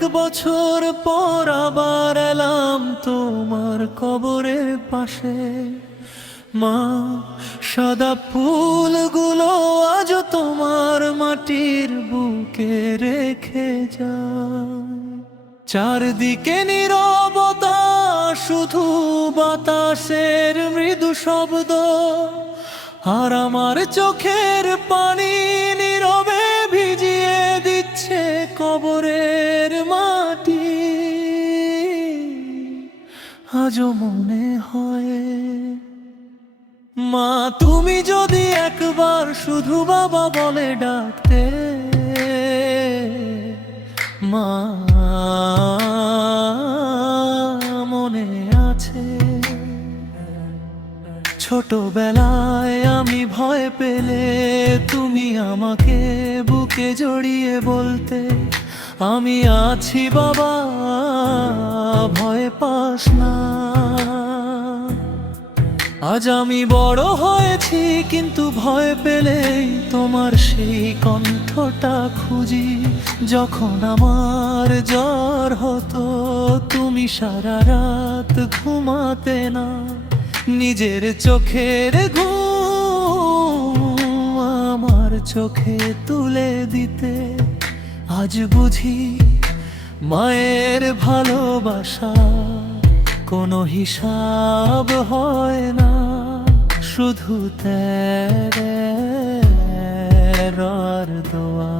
অনেক বছর পর আবার এলাম তোমার কবরের পাশে। মা, সাদা ফুলগুলো আজ তোমার মাটির বুকে রেখে যায়। চারদিকে নীরবতা, শুধু বাতাসের মৃদু শব্দ, আর আমার চোখের পানি নীরবে ভিজিয়ে দিচ্ছে কবরের মাটি। আজও মনে হয়, মা তুমি যদি একবার শুধু বাবা বলে ডাকতে, মা মনে আছে ছোটবেলায় আমি ভয় পেলে তুমি আমাকে বুকে জড়িয়ে বলতে, আমি আছি বাবা, ভয় পাস না। আজ আমি বড় হয়েছি, কিন্তু ভয় পেলেই তোমার সেই কণ্ঠটা খুঁজি। যখন আমার জ্বর হতো তুমি সারা রাত ঘুমাতে না, নিজের চোখের ঘুম আমার চোখে তুলে দিতে। আজ বুঝি মায়ের ভালোবাসা কোনো হিসাব হয় না, শুধু তেরার দোয়া।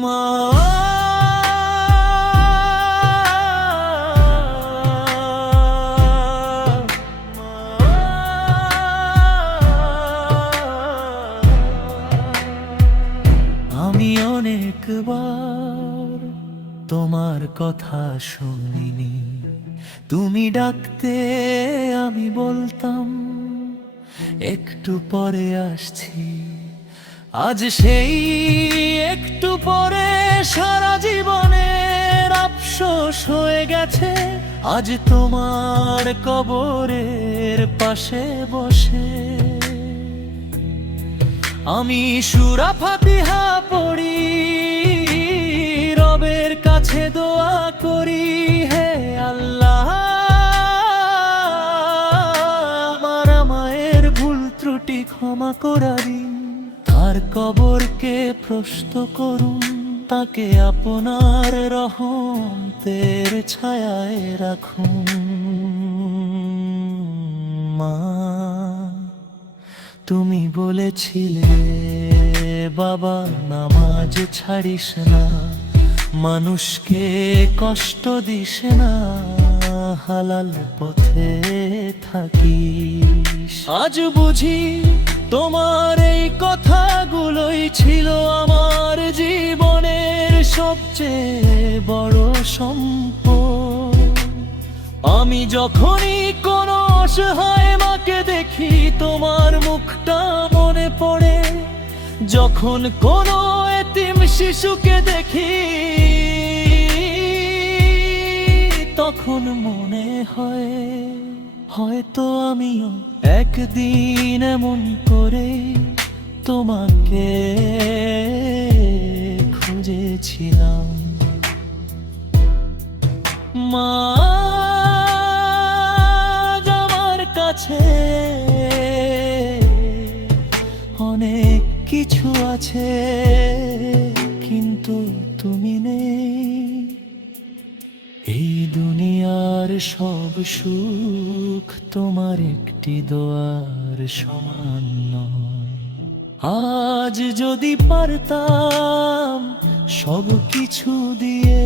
মা আমি অনেকবার তোমার কথা শুনিনি, তুমি ডাকতে আমি বলতাম একটু পরে আসছি। আজ সেই একটু পরে সারা জীবনের আফসোস হয়ে গেছে। আজ তোমার কবরের পাশে বসে আমি সূরা ফাতিহা পড়ি, রবের কাছে দোয়া করি, হে আল্লাহ আমার মায়ের ভুল ত্রুটি ক্ষমা করারি। তার কবরকে প্রশস্ত করুন, তাকে আপনার রহমতের ছায়ায় রাখুন। মা তুমি বলেছিলে বাবা নামাজ ছাড়িস না, মানুষকে কষ্ট দিস না, হালাল পথে থাকিস। আজ বুঝি তোমার এই কথাগুলোই ছিল আমার জীবনের সবচেয়ে বড় সম্পদ। আমি যখনই কোনো অসহায় মাকে দেখি তোমার মুখটা মনে পড়ে, যখন কোনো এতিম শিশুকে দেখি তখন মনে হয় হয়তো আমিও একদিন এমন করে তোমাকে খুঁজেছিলাম। মা আমার কাছে অনেক কিছু আছে, কিন্তু তুমি নেই। এই দুনিয়ার সব সুখ তোমার একটি দোয়ার সমান নয়। আজ যদি পারতাম সব কিছু দিয়ে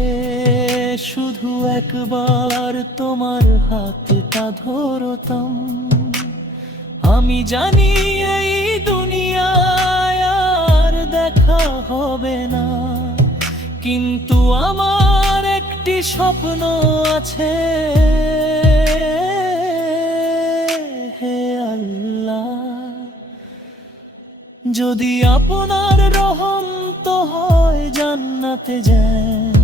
শুধু একবার তোমার হাতটা ধরতাম, আমি জানি এই দুনিয়ায় আর দেখা হবে না, কিন্তু আমার একটি স্বপ্ন আছে। হে আল্লাহ, যদি আপনার রহম তো হয় জান্নাতে যান,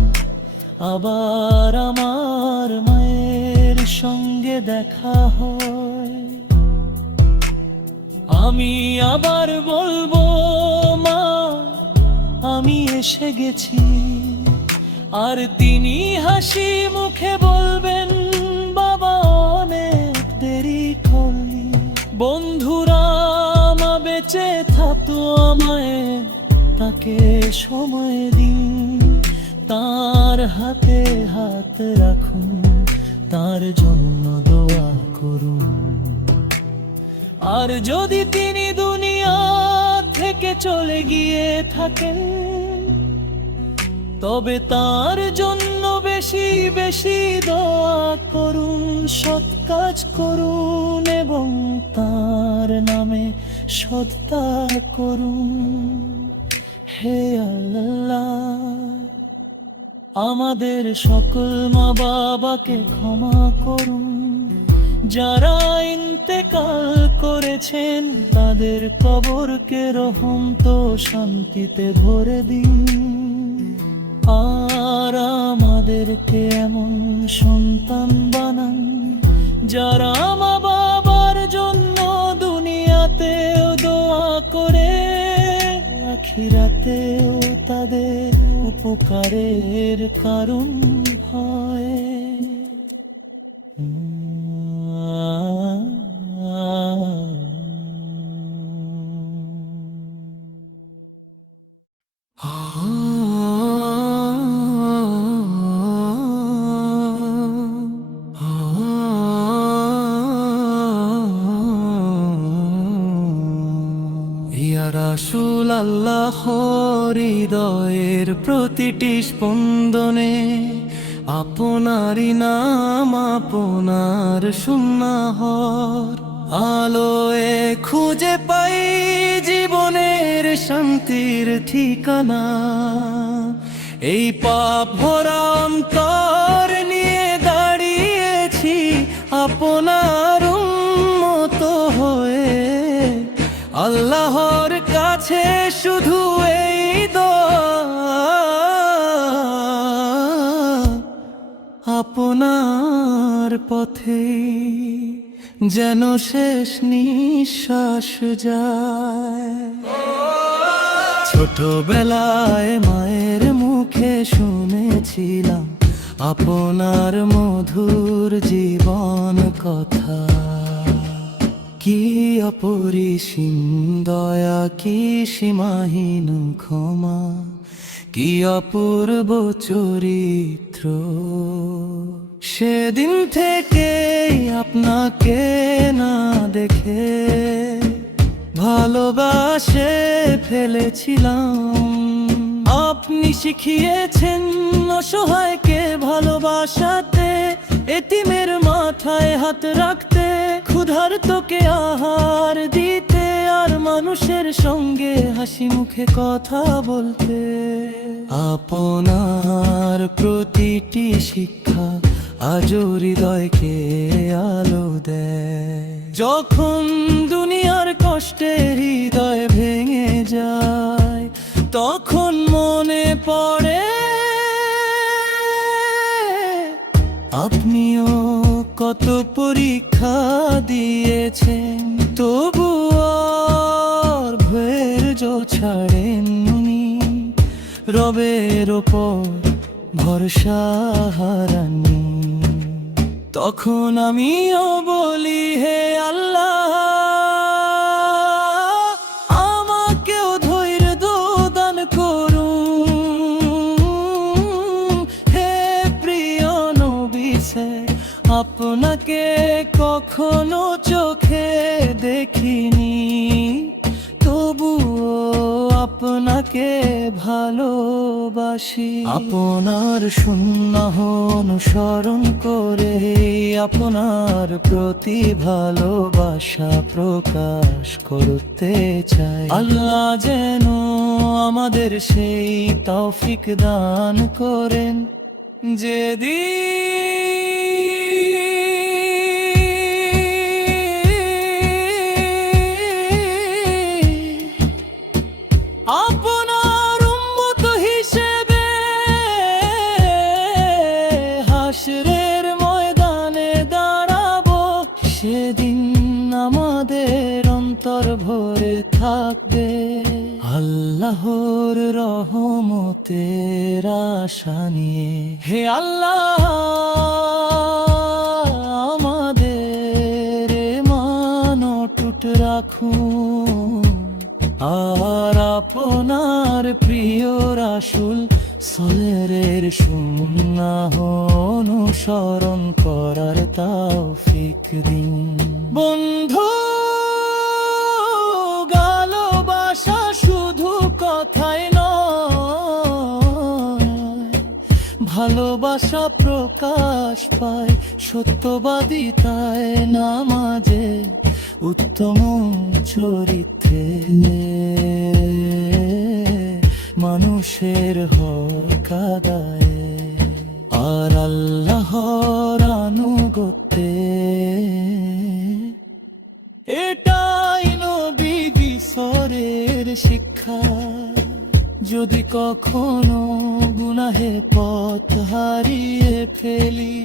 আবার আমার মায়ের সঙ্গে দেখা হয়, আমি আবার বলবো মা আমি এসে গেছি। আর তিনি হাসি মুখে বলবেন, বাবা অনেক দেরি করলি। বন্ধুরা মা বেঁচে থাকতো আমায়, তাকে সময় দিন। তার হাতে হাত রাখুন, তার জন্য দোয়া করুন। আর যদি তিনি দুনিয়া থেকে চলে গিয়ে থাকেন, তবে তার জন্য বেশি বেশি দোয়া করুন, সৎ কাজ করুন এবং তার নামে সদকা করুন। হে আল্লাহ, আমাদের সকল মা বাবাকে ক্ষমা করুন। যারা ইন্তেকাল করেছেন, তাদের কবরকে রহমত শান্তিতে ভরে দিন। আর আমাদেরকে এমন সন্তান বানান, যারা মা বাবার জন্য দুনিয়াতেও দোয়া করে, আখিরাতেও তাদের উপকারের কারণ হয়। ইয়া রাসূল আল্লাহ, হৃদয়ের প্রতিটি স্পন্দনে আপনারই নাম, আপনার সুন্নাহর আলোয় খুঁজে পাই জীবনের শান্তির ঠিকানা। এই পাপ ভরা অন্তর নিয়ে দাঁড়িয়েছি আপনার উম্মত হয়ে। আল্লাহর কাছে শুধু এই দোয়া, আপনার পথে যেন শেষ নিঃশ্বাস যায়। ছোটবেলায় মায়ের মুখে শুনেছিলাম আপনার মধুর জীবন কথা। কি অপরিসীম দয়া, কি সীমাহীন ক্ষমা, কি অপূর্ব চরিত্র। সেদিন থেকে আপনাকে না দেখে ভালোবাসে ফেলেছিলাম। আপনি শিখিয়েছেন অসহায়কে ভালোবাসাতে, এতিমের মাথায় হাত রাখতে, ক্ষুধার্তকে আহার দিতে, আর মানুষের সঙ্গে হাসি মুখে কথা বলতে। আপনার প্রতিটি শিক্ষা আজও হৃদয়কে আলো দেয়। যখন দুনিয়ার কষ্টে হৃদয় ভেঙে যায়, তখন মনে পড়ে আপনিও কত পরীক্ষা দিয়েছেন, তবু আর ভয়ের জল ছাড়েননি। রবের ওপর ভরসা হারাননি। তখন আমিও বলি, হে আল্লাহ, আমাকেও ধৈর্য দান করুন। হে প্রিয় নবী, আপনাকে কখনো চোখে দেখিনি, তবুও আপনাকে ভালোবাসি। আপনার সুন্নাহ অনুসরণ করে আপনার প্রতি ভালোবাসা প্রকাশ করতে চাই। আল্লাহ যেন আমাদের সেই তৌফিক দান করেন, আপনার উম্মত হিসেবে হাশরের ময়দানে দাঁড়াবো। সেদিন আমাদের অন্তর ভরে থাকবে আল্লাহ। আল্লাহর রহমতের আশা নিয়ে, হে আল্লাহ আমাদের মান অটুট রাখুন, আর আপনার প্রিয় রাসূল সলের সুন্নাহ অনুসরণ করার তৌফিক দিন। বন্ধু, ভালোবাসা শুধু কথায় নয়, ভালোবাসা প্রকাশ পায় সত্যবাদিতায়, নামাজে, উত্তম চরিত্রে, মানুষের হক আদায়ে, আর আল্লাহর আনুগত্যে। এটাই নবীজি সরের শিক্ষা। যদি কখনো গুনাহে পথ হারিয়ে ফেলি,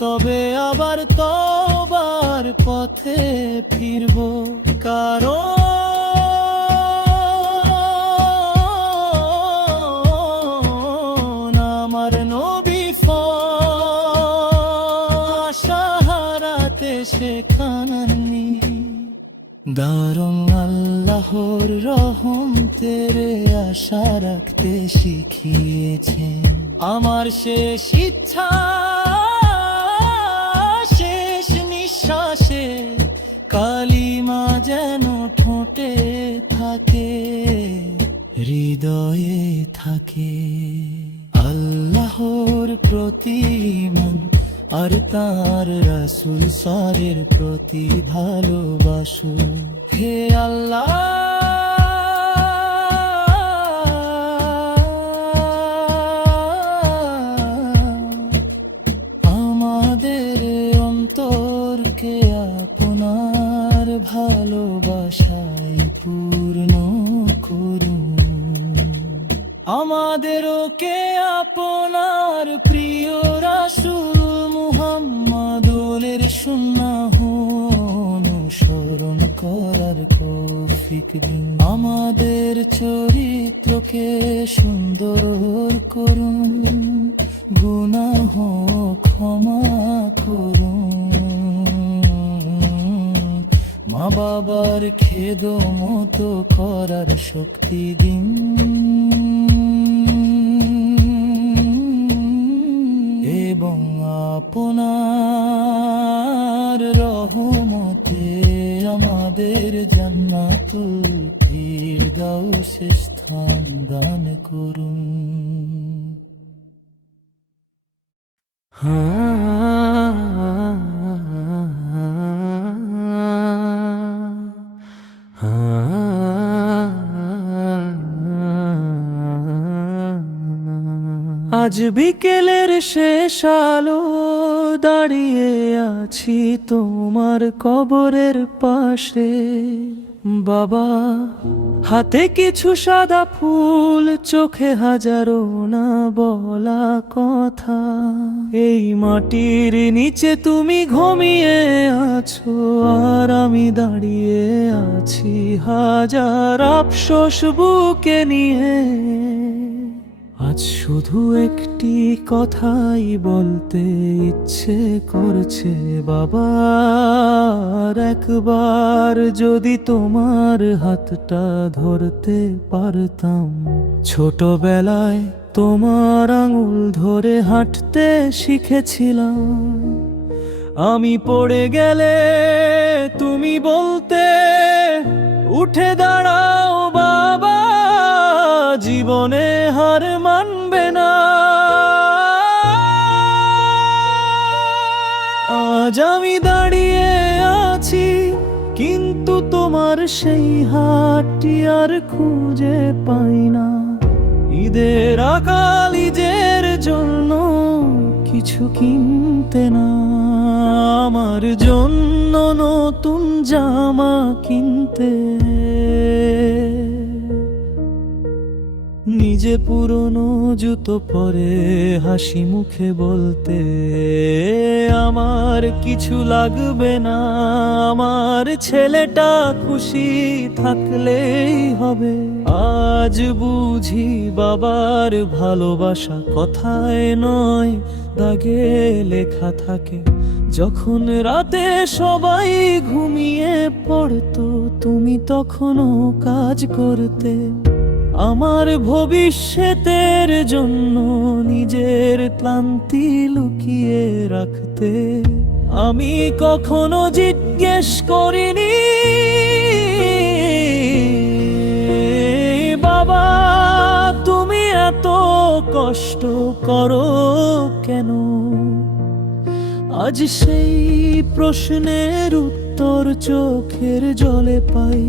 তবে আবার তওবার পথে ফিরব, কারণ আমার নবী আশা হারাতে শেখাননি। দারুণ আল্লাহর রহম তেরে আশা রাখতে শিখিয়েছেন। আমার শেষ ইচ্ছা, শেষ নিঃশ্বাসে কালিমা যেন ঠোঁটে থাকে, হৃদয়ে থাকে। আল্লাহর প্রতি ঈমান আর তার রাসূল সারের প্রতি ভালোবাসো, হে আল্লাহ আমাদের অন্তরকে আপনার ভালোবাসায় পূর্ণ করুন। আমাদেরকে আপনার প্রিয় রাসূল মুহাম্মাদের সুন্নাহ অনুসরণ করার তৌফিক দিন। আমাদের চরিত্রকে সুন্দর করুন, গুনাহ ক্ষমা করুন, মা বাবার খেদমত করার শক্তি দিন, এবং আপনার রহমতে আমাদের জান্নাতুল ফিরদাউসে স্থান দান করুন। আজ বিকেলের শেষ আলো, দাঁড়িয়ে আছি তোমার কবরের পাশে। বাবা, হাতে কিছু সাদা ফুল, চোখে হাজারো না বলা কথা। এই মাটির নিচে তুমি ঘুমিয়ে আছো, আর আমি দাঁড়িয়ে আছি হাজার আফসোস বুকে নিয়ে। আজ শুধু একটি কথাই বলতে ইচ্ছে করছে বাবা, একবার যদি তোমার হাতটা ধরতে পারতাম। ছোটবেলায় তোমার আঙুল ধরে হাঁটতে শিখেছিলাম, আমি পড়ে গেলে তুমি বলতে উঠে দাঁড়াও বাবা, জীবনে হার মানবে না। আজ আমি দাঁড়িয়ে আছি, কিন্তু তোমার সেই হাতটি আর খুঁজে পাই না। ঈদের আকাল ঈদের জন্য কিছু কিনতে না, আমার জন্য নতুন জামা কিনতে। যে পুরনো জুতো পরে হাসি মুখে বলতে, আমার কিছু লাগবে না, আমার ছেলেটা খুশি থাকলেই হবে। আজ বুঝি বাবার ভালোবাসা কথায় নয়, দাগে লেখা থাকে। যখন রাতে সবাই ঘুমিয়ে পড়তো, তুমি তখনও কাজ করতে, আমার ভবিষ্যতের জন্য নিজের ক্লান্তি লুকিয়ে রাখতে। আমি কখনো জিজ্ঞেস করিনি, বাবা তুমি এত কষ্ট করো কেন? আজ সেই প্রশ্নের উত্তর চোখের জলে পাই।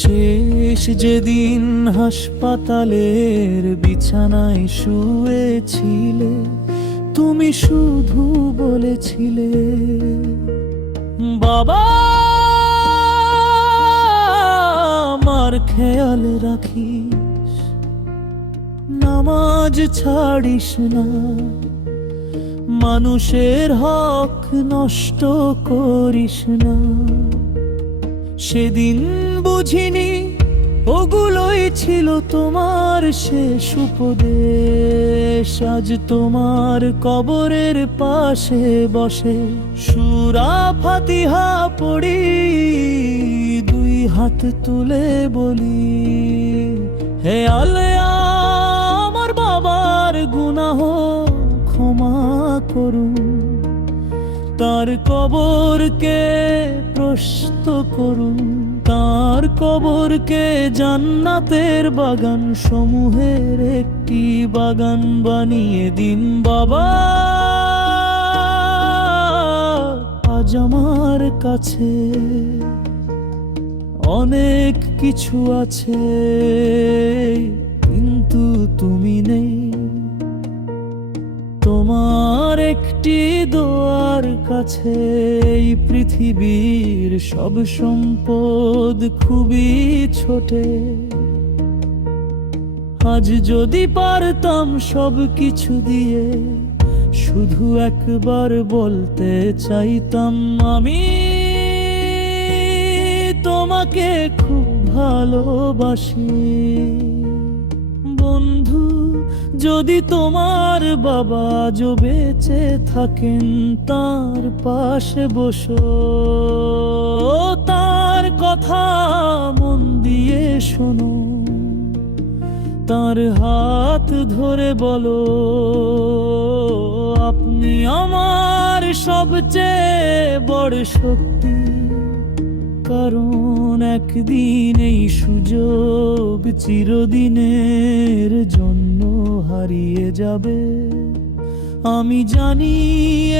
শেষ যেদিন হাসপাতালের বিছানায় শুয়েছিলে, তুমি শুধু বলেছিলে, বাবা আমার খেয়াল রাখিস, নামাজ ছাড়িস না, মানুষের হক নষ্ট করিস না। সেদিন বুঝিনি ওগুলোই ছিল তোমার শেষ উপদেশ। আজ তোমার কবরের পাশে বসে সূরা ফাতিহা পড়ি, দুই হাত তুলে বলি, হে আল্লাহ আমার বাবার গুনাহ ক্ষমা করুন, তার কবরকে প্রশস্ত করুন, তার কবরকে জান্নাতের বাগান সমূহের একটি বাগান বানিয়ে দিন বাবা। আজ আমার কাছে অনেক কিছু আছে, কিন্তু তুমি নেই। তোমার একটি দোয়ার কাছে এই পৃথিবীর সব সম্পদ খুবই ছোটে। আজ যদি পারতাম সব কিছু দিয়ে শুধু একবার বলতে চাইতাম, আমি তোমাকে খুব ভালোবাসি। বন্ধু যদি তোমার বাবা আজও বেঁচে থাকেন, তার পাশে বসো, তার কথা মন দিয়ে শোনো, তার হাত ধরে বলো, আপনি আমার সবচেয়ে বড় শক্তি। কারণ একদিন এই সুযোগ চিরদিনের জন্য হারিয়ে যাবে। আমি জানি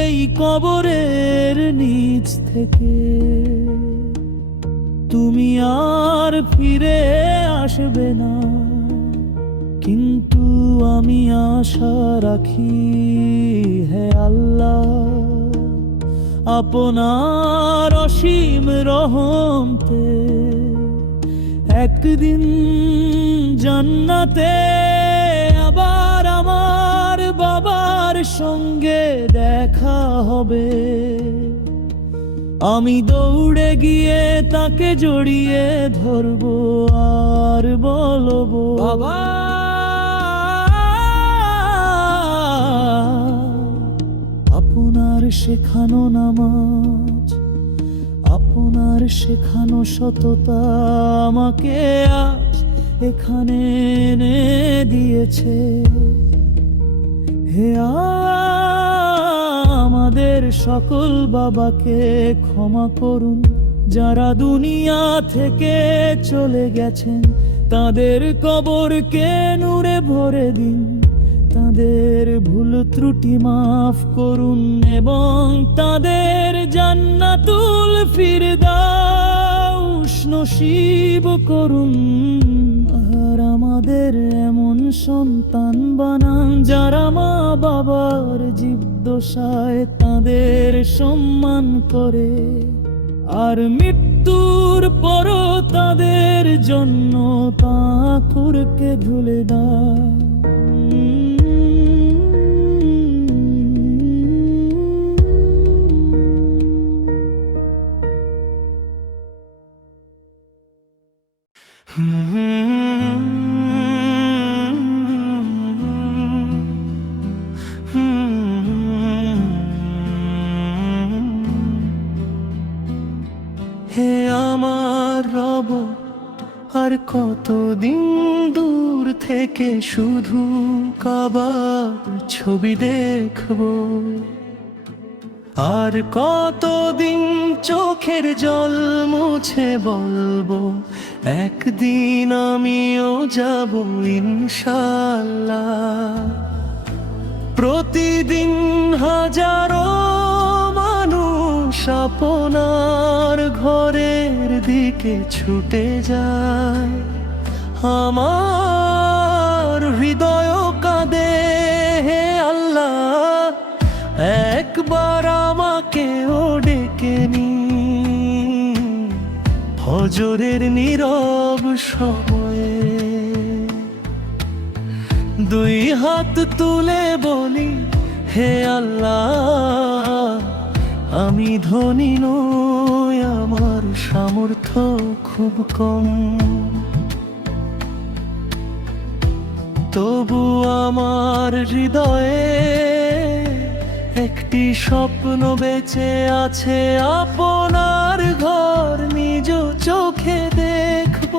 এই কবরের নিচ থেকে তুমি আর ফিরে আসবে না, কিন্তু আমি আশা রাখি হে আল্লাহ আপনার অসীম রহমতে একদিন জান্নাতে আবার আমার বাবার সঙ্গে দেখা হবে। আমি দৌড়ে গিয়ে তাকে জড়িয়ে ধরবো আর বলবো, বাবা আপনার শেখানো নামাজ, আপনার শেখানো সততা আমাকে আজ এখানে এনে দিয়েছে। হে আমাদের সকল বাবাকে ক্ষমা করুন, যারা দুনিয়া থেকে চলে গেছেন, তাদের কবরকে নূরে ভরে দিন, তাদের ভুল ত্রুটি মাফ করুন এবং তাদের জান্নাতুল ফিরদাউস নসিব করুন। আর আমাদের এমন সন্তান বানান যারা মা বাবার জীবদ্দশায় তাদের সম্মান করে আর মৃত্যু মৃত্যুর পরও তাদের জন্য পাকুরকে ভুলে না। হে আমার রব, আর কতদিন দূর থেকে শুধু কাবার ছবি দেখব, আর কতদিন চোখের জল মুছে বলবো একদিন আমিও যাব ইনশাআল্লাহ। প্রতিদিন হাজারো মানুষ আপনার ঘরের দিকে ছুটে যায়, আমার হৃদয় কাঁদে হে আল্লাহ, একবার আমাকেও ডেকে নিন ফজরের নীরব সময়ে। দুই হাত তুলে বলি হে আল্লাহ, আমি ধনী নই, আমার সামর্থ্য খুব কম, তবু আমার হৃদয়ে একটি স্বপ্ন বেঁচে আছে, আপনার ঘর নিজ চোখে দেখব।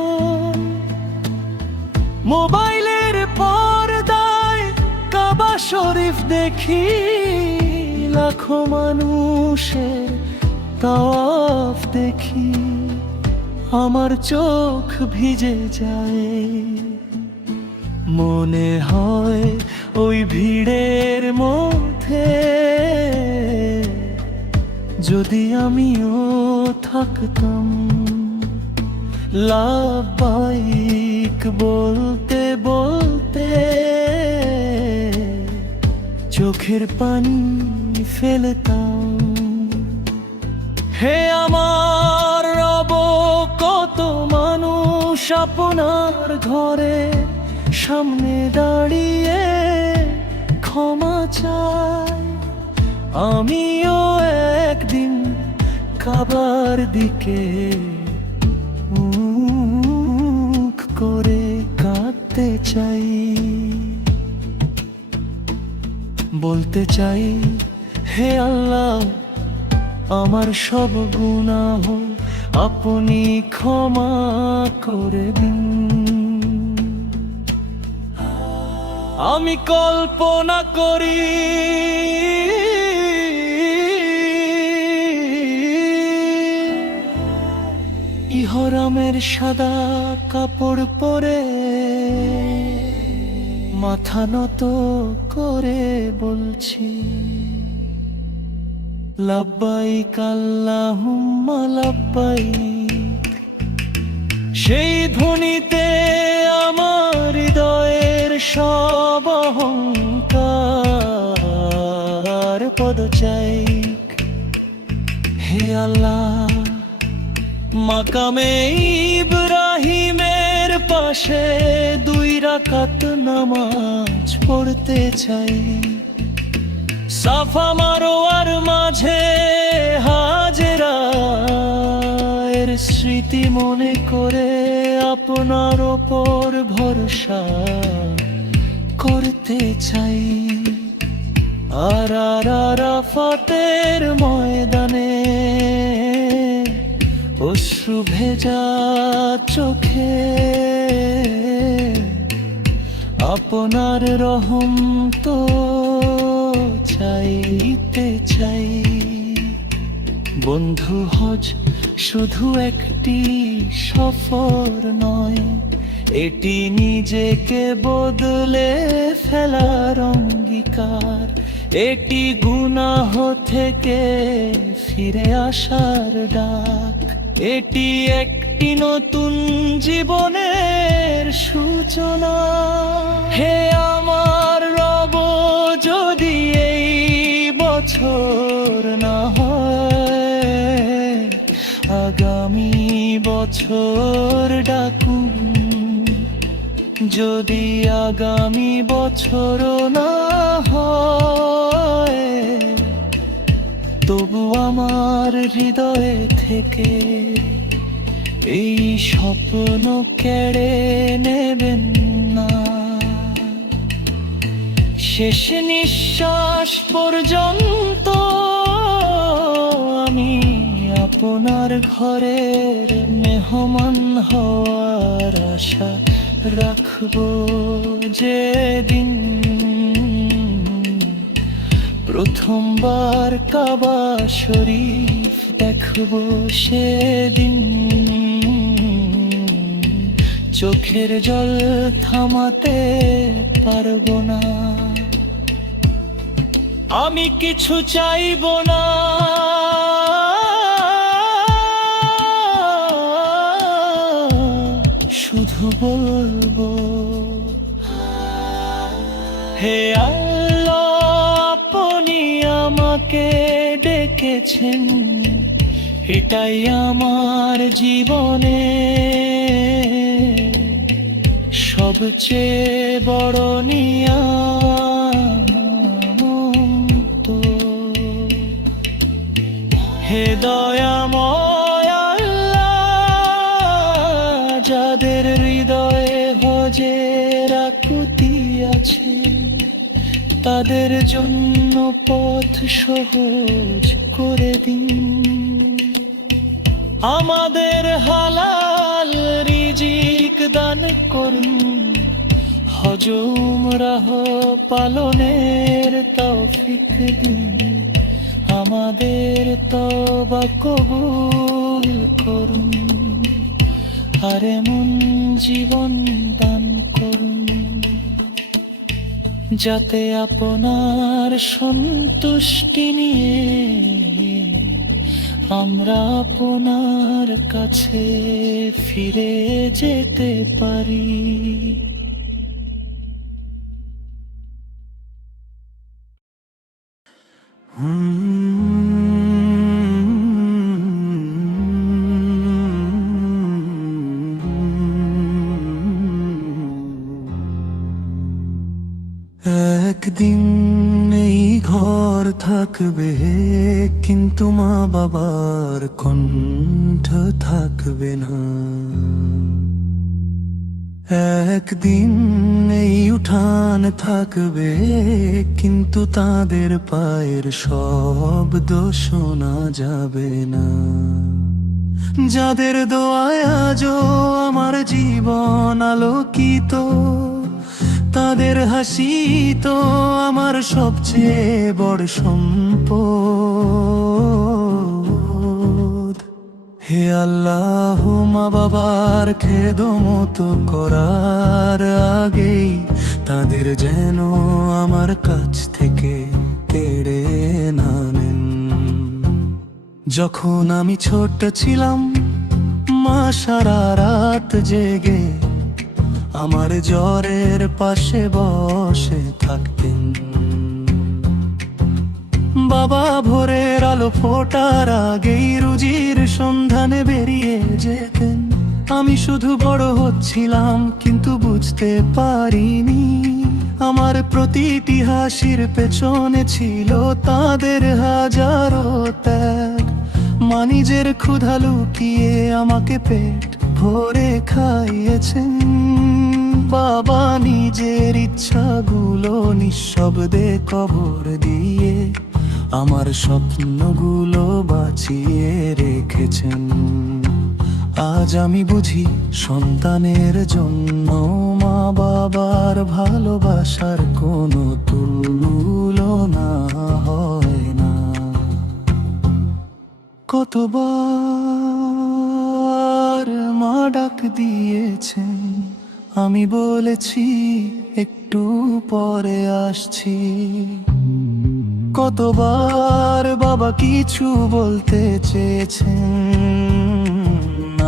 মোবাইলের পর্দায় কাবা শরীফ দেখি, লাখো মানুষের তাওয়াফ দেখি, আমার চোখ ভিজে যায়। মনে হয় ওই ভিড়ের মধ্যে যদি আমিও থাকতাম, লাব্বাইক বলতে বলতে চোখের পানি ফেলতাম। হে আমার রব, কত মানুষ আপনার ঘরে সামনে দাঁড়িয়ে ক্ষমা চায়, আমিও একদিন কাবার দিকে মুখ করে কাঁদতে চাই, বলতে চাই হে আল্লাহ, আমার সব গুনাহ আপনি ক্ষমা করে দিন। আমি কল্পনা করি ইহরামের সাদা কাপড় পরে মাথা নত করে বলছি, লাব্বাইক আল্লাহুম্মা লাব্বাইক। সেই ধ্বনিতে আমার হৃদয়ের সব অহংকার পদচাইক। হে আল্লাহ, মাকামে ইব্রাহিমের পাশে 2 রাকাত নামাজ পড়তে চাই, সাফা মারোয়ার মাঝে হাজেরার স্মৃতি মনে করে আপনার ওপর ভরসা করতে চাই, আর আরাফাতের ময়দানে অশ্রু ভেজা চোখে আপনার রহম তো চাইতে চাই। বন্ধু, হজ শুধু একটি সফর নয়, এটি নিজেকে বদলে ফেলার অঙ্গীকার, এটি গুনাহ থেকে ফিরে আসার ডাক, এটি একটি নতুন জীবনের সূচনা। হে আমার রব, যদি এই বছর না হয়, আগামী বছর ডাকুন, যদি আগামী বছর না হয়, তবু আমার হৃদয়ে থেকে এই স্বপ্ন কেড়ে নেবেন না। শেষ নিঃশ্বাস পর্যন্ত আমি আপনার ঘরের মেহমান হওয়ার আশা রাখবো। যেদিন প্রথমবার কাবা শরীফ দেখবো, সেদিন চোখের জল থামাতে পারবো না। আমি কিছু চাইবো না, শুধু বলবো, হে আল্লাহ, আপনি আমাকে ডেকেছেন, এটাই আমার জীবনে সবচেয়ে বড় নিয়ামত। হে দয়াময় আল্লাহ, যাদের হৃদয়ে হজের আকুতি আছে, তাদের জন্য পথ সহজ করে দিন। আমাদের হালাল রিজিক দান করুন, হজ উমরাহ পালনের তৌফিক দিন। আমাদের তওবা কবুল করুন, আর এমন জীবন দান করুন যাতে আপনার সন্তুষ্টি নিয়ে আমরা আপনার কাছে ফিরে যেতে পারি। একদিন এই ঘর থাকবে, কিন্তু মা বাবার কণ্ঠ থাকবে না। একদিন এই উঠান থাকবে, কিন্তু তাদের পায়ের শব্দ শোনা যাবে না। যাদের দোয়ায় আজও আমার জীবন আলোকিত, তাদের হাসি তো আমার সবচেয়ে বড় সম্পদ। হে আল্লাহ, মা বাবার খেদমত করার আগেই তাদের যেন আমার কাছ থেকে কেড়ে না নেন। যখন আমি ছোট ছিলাম, মা সারা রাত জেগে আমার জ্বরের পাশে বসে থাকতেন। বাবা ভোরের আলো ফোটার আগেই রুজির সন্ধানে বেরিয়ে যেতেন। আমি শুধু বড় হচ্ছিলাম, কিন্তু বুঝতে পারিনি আমার প্রতিটি হাসির পেছনে ছিল তাদের হাজারো ত্যাগ। মা নিজের ক্ষুধা লুকিয়ে আমাকে পেট ভরে খাইয়েছেন। বাবা নিজের ইচ্ছাগুলো নিঃশব্দে কবর দিয়ে আমার স্বপ্নগুলো বাঁচিয়ে রেখেছেন। আজ আমি বুঝি, সন্তানের জন্য মা বাবার ভালোবাসার কোনো তুলনা হয় না। কতবার মা ডাক দিয়েছেন, আমি বলেছি একটু পরে আসছি। কতবার বাবা কিছু বলতে চেয়েছেন,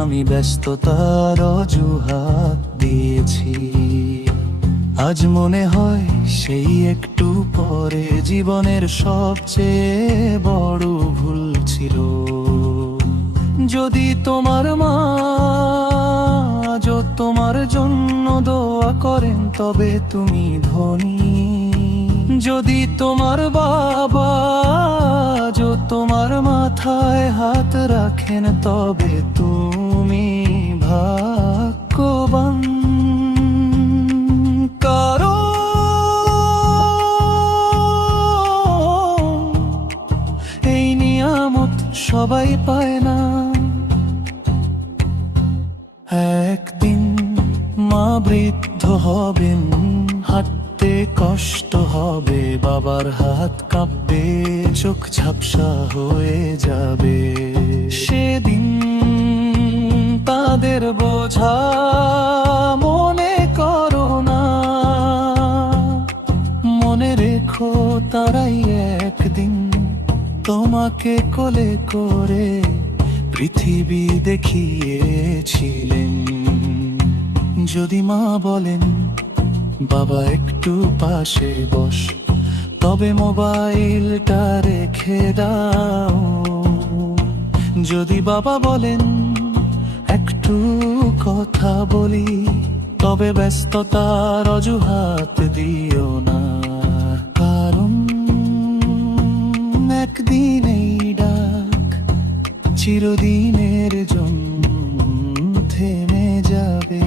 আমি ব্যস্ততার অজুহাত দিয়েছি। আজ মনে হয় সেই একটু পরে জীবনের সবচেয়ে বড় ভুল ছিল। যদি তোমার মা আজও তোমার জন্য দোয়া করেন তবে তুমি ধনী। যদি তোমার বাবা আজও তোমার মাথায় হাত রাখেন তবে তুমি ভাগ্যবান। কারো এই নিয়ামত সবাই পায় না। একদিন মা বৃদ্ধ হবেন, হাঁটতে কষ্ট হবে, বাবার হাত কাঁপবে, চোখ ঝাপসা হয়ে যাবে। সেদিন তাদের বোঝা মনে করো না, মনে রেখো তারাই একদিন তোমাকে কোলে করে পৃথিবী দেখিয়েছিলেন। যদি মা বলেন বাবা একটু পাশে বস, তবে মোবাইলটা রেখে দাও। যদি বাবা বলেন একটু কথা বলি, তবে ব্যস্ততার অজুহাত দিও না। কারণ একদিন এই ডাক চিরদিনের জন্য থেমে যাবে।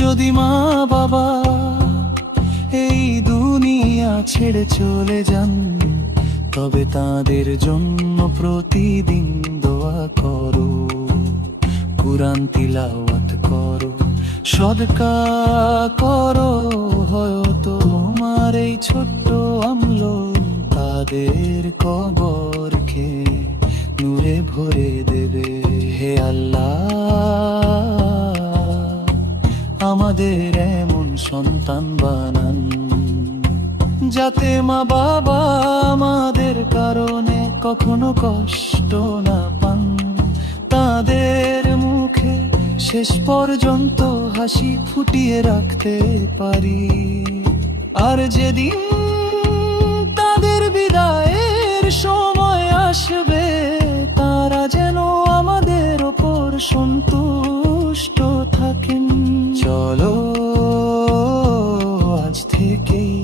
যদি মা বাবা এই দুনিয়া ছেড়ে চলে যান, তবে তাদের জন্য প্রতিদিন দোয়া করো, কুরআন তিলাওয়াত করো, সদকা করো। হয়তো তোমার এই ছোট্ট আমল তাদের কবরকে নূরে ভরে দেবে। হে আল্লাহ, আমাদের এমন সন্তান বানান যাতে মা বাবা আমাদের কারণে কখনো কষ্ট না পান। তাদের মুখে শেষ পর্যন্ত হাসি ফুটিয়ে রাখতে পারি। আর যেদিন তাদের বিদায়ের সময় আসবে, তারা যেন আমাদের ওপর সন্তুষ্ট থাকেন। চলো আজ থেকেই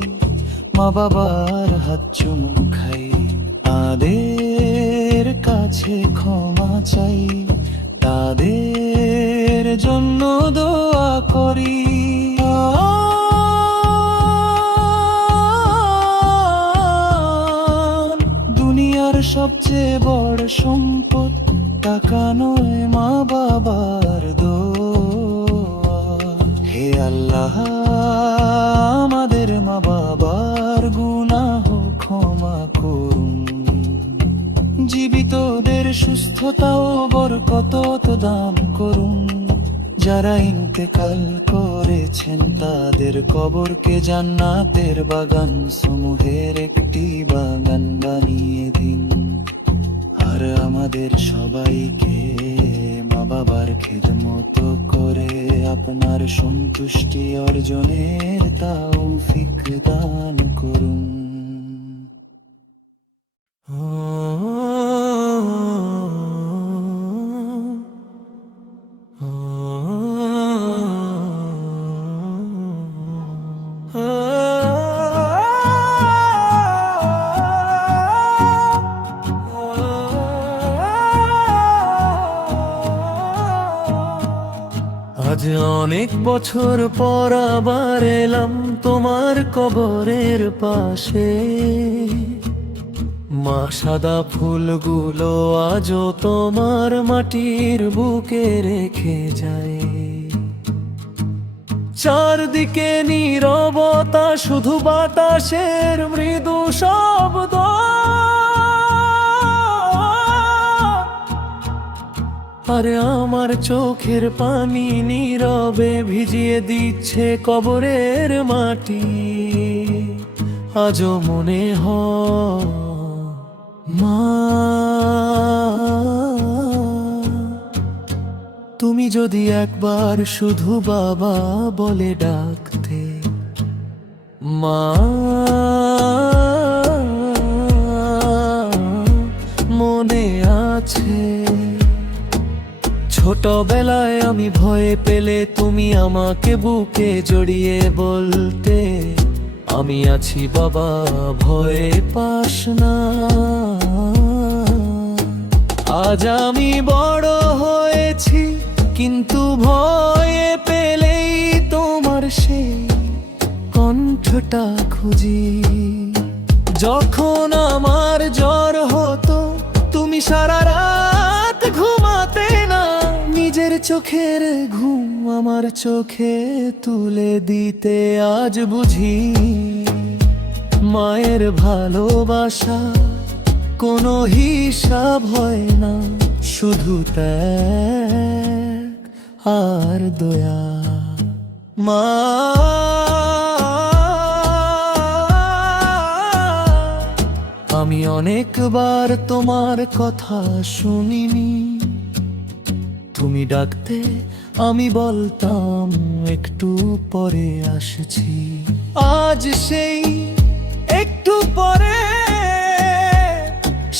মা বাবার হাত চুমু খাই, তাদের কাছে ক্ষমা চাই, তাদের জন্য দোয়া করি। দুনিয়ার সবচেয়ে বড় সম্পদ টাকা নয়, মা বাবার দোয়া। হে আল্লাহ, আমাদের মা বাবার গুনাহ ক্ষমা করুন। জীবিতদের সুস্থতা ও বরকত দান করুন। যারা ইন্তেকাল করেছেন তাদের কবরকে জান্নাতের বাগান সমূহের একটি বাগান বানিয়ে দিন। আর আমাদের সবাইকে মা বাবার খিদমত করে আপনার সন্তুষ্টি অর্জনের তৌফিক দান করুন। আজ অনেক বছর পর আবার এলাম তোমার কবরের পাশে। মা সাদা ফুলগুলো আজও তোমার মাটির বুকে রেখে যায়। চারদিকে নীরবতা, শুধু বাতাসের মৃদু শব্দ। আরে আমার চোখের পানি নীরবে ভিজিয়ে দিচ্ছে কবরের মাটি। আজও মনে হয় মা, তুমি যদি একবার শুধু বাবা বলে ডাকতে। মা, মনে আছে ছোটবেলায় আমি ভয় পেলে তুমি আমাকে বুকে জড়িয়ে বলতে, আমি আছি বাবা, ভয়ে পাস না। আজ আমি বড় হয়েছি, কিন্তু ভয়ে পেলেই তোমার সেই কণ্ঠটা খুঁজি। যখন আমার জ্বর হতো, তুমি সারা রাত ঘুমাতে না, নিজের চোখের ঘুম আমার চোখে তুলে দিতে। আজ বুঝি মায়ের ভালোবাসা কোনো হিসাব হয় না, শুধু ত্যাগ আর দয়া। মা, আমি অনেকবার তোমার কথা শুনিনি, তুমি ডাকতে আমি বলতাম একটু পরে আসছি। আজ সেই একটু পরে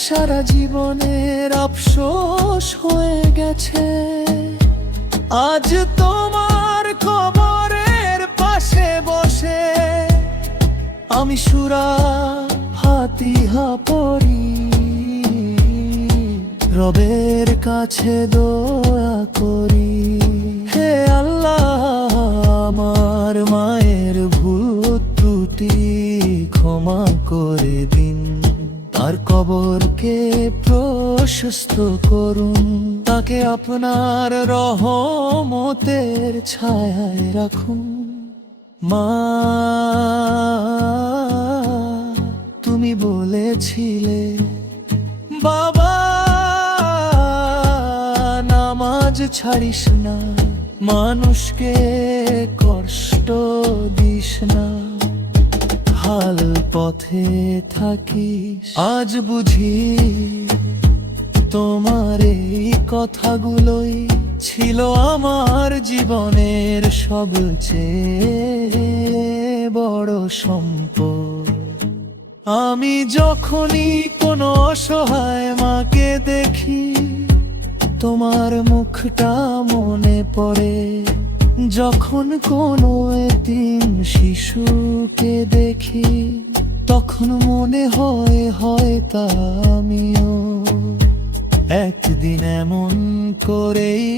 সারা জীবনের আফসোস হয়ে গেছে। আজ তোমার কবরের পাশে বসে আমি সূরা ফাতিহা পড়ি, রবের কাছে দোয়া করি, হে আল্লাহ আমার মায়ের ভুল ত্রুটি ক্ষমা করে দিন, তার কবরকে প্রশস্ত করুন, তাকে আপনার রহমতের ছায়ায় রাখুন। মা, তুমি বলেছিলে বাবা নামাজ ছাড়িস না, মানুষকে কষ্ট দিস না, হাল পথে থাকিস। আজ বুঝি তোমার এই কথাগুলোই ছিল আমার জীবনের সবচেয়ে বড় সম্পদ। আমি যখনই কোনো অসহায় মাকে দেখি, তোমার মুখটা মনে পড়ে। যখন কোনো এতিম শিশুকে দেখি, তখন মনে হয় হয়তো আমিও একদিন এমন করেই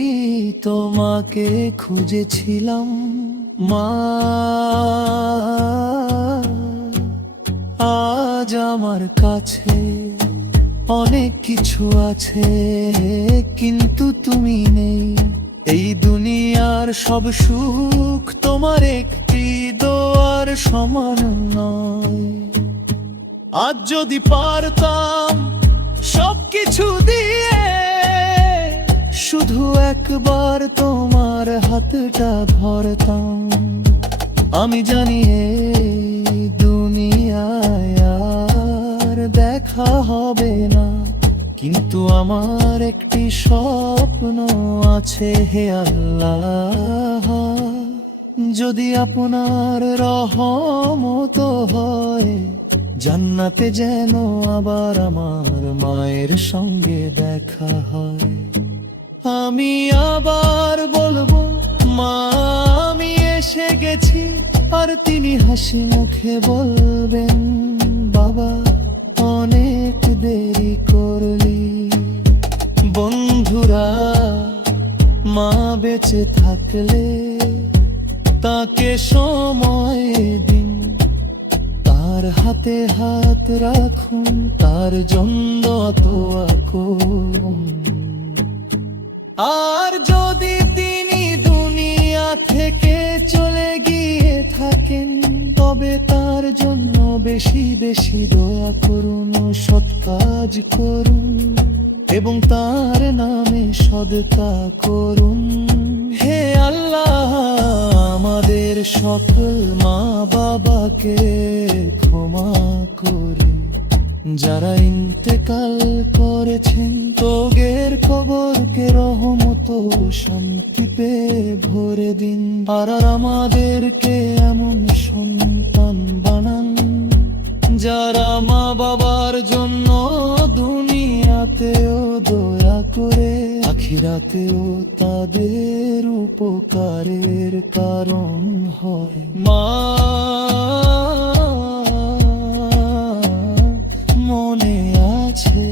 তোমাকে খুঁজেছিলাম। মা, আজ আমার কাছে অনেক কিছু আছে, কিন্তু তুমি নেই। এই দুনিয়ার সব সুখ তোমার একটি দোয়ার সমান নয়। আজ যদি পারতাম সবকিছু দিয়ে শুধু একবার তোমার হাতটা ধরতাম, আমি জানি এই দুনিয়ায় আর দেখা হবে না, কিন্তু আমার একটি স্বপ্ন আছে হে আল্লাহ, যদি আপনার রহমত হয়, জান্নাতে যেন আবার আমার মায়ের সঙ্গে দেখা হয়। আমি আবার বলবো মা আমি এসে গেছি, আর তিনি হাসি মুখে বলবেন বাবা অনেক দেরি করলি। বন্ধুরা, মা বেঁচে থাকলে তাকে সময় দিন, তার হাতে হাত রাখুন, তার জন্য দোয়া করুন। আর যদি তিনি দুনিয়া থেকে চলে গিয়ে থাকেন, তবে তার জন্য বেশি বেশি দোয়া করুন, সৎ কাজ করুন এবং তার নামে সদকা করুন। হে আল্লাহ, আমাদের সকল মা বাবাকে ক্ষমা করুন, যারা ইন্তেকাল করেছেন, তোগের কবরকে রহমত শান্তিতে ভরে দিন। আর আমাদেরকে এমন সন্তান বানান যারা মা বাবার জন্য দুনিয়াতেও দয়া করে, আখিরাতেও তাদের উপকারের কারণ হয়। মা মনে আছে?